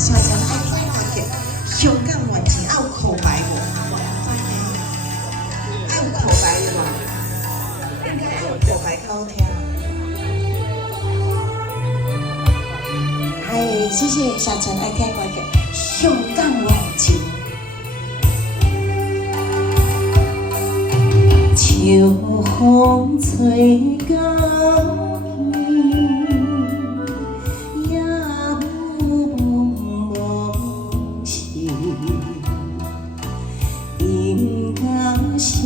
下山爱听歌曲，香港原钱要有口白无？要有口白的嘛？要有口白较好听。哎，谢谢下山爱听歌曲，香港原钱。秋风吹到夜雾蒙蒙是，因到啥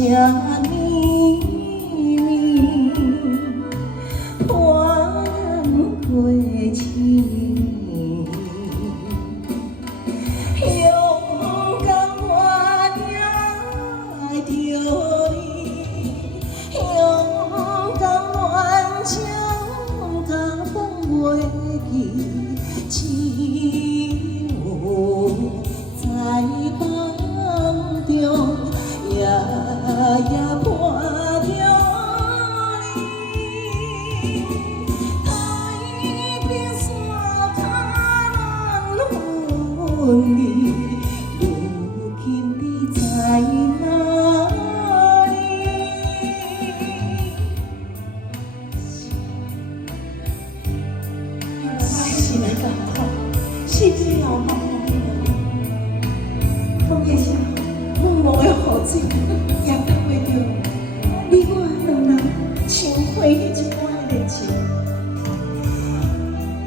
咪咪换过情，香港我定爱着你。香港恋情甲放袂记，只有在梦中夜夜伴着你。太平山脚难分离，如今你在哪？是这样吗？我也是梦梦的好子，也不会着你我两人像花迄一般的恋情。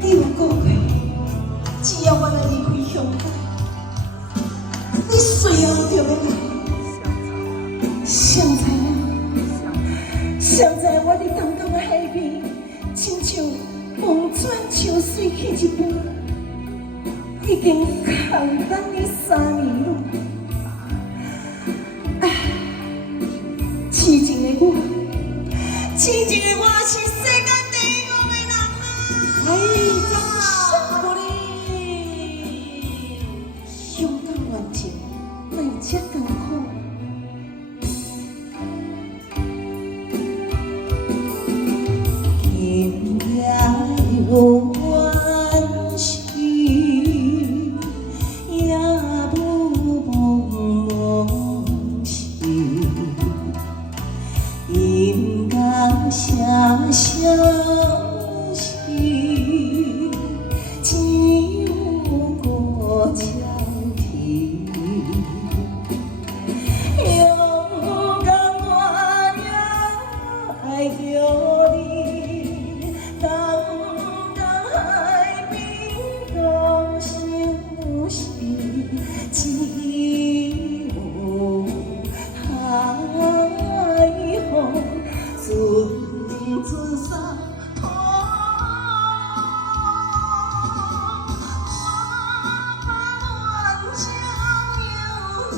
你有讲过，只要我来离开香港，你随后就要来。谁知我伫东东的海边，亲像梦转秋水去一般。已经空等你3年了，痴情的我是世间第一个的人啊！哎，掌声鼓励！香港原情，哪遮艰苦？今夜有我。因到啥消息，只有过江堤。香港我也爱着你，东东海边都相思，只有海风。阵阵沙土，我把恋情又难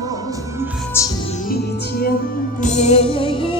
忘，痴情的。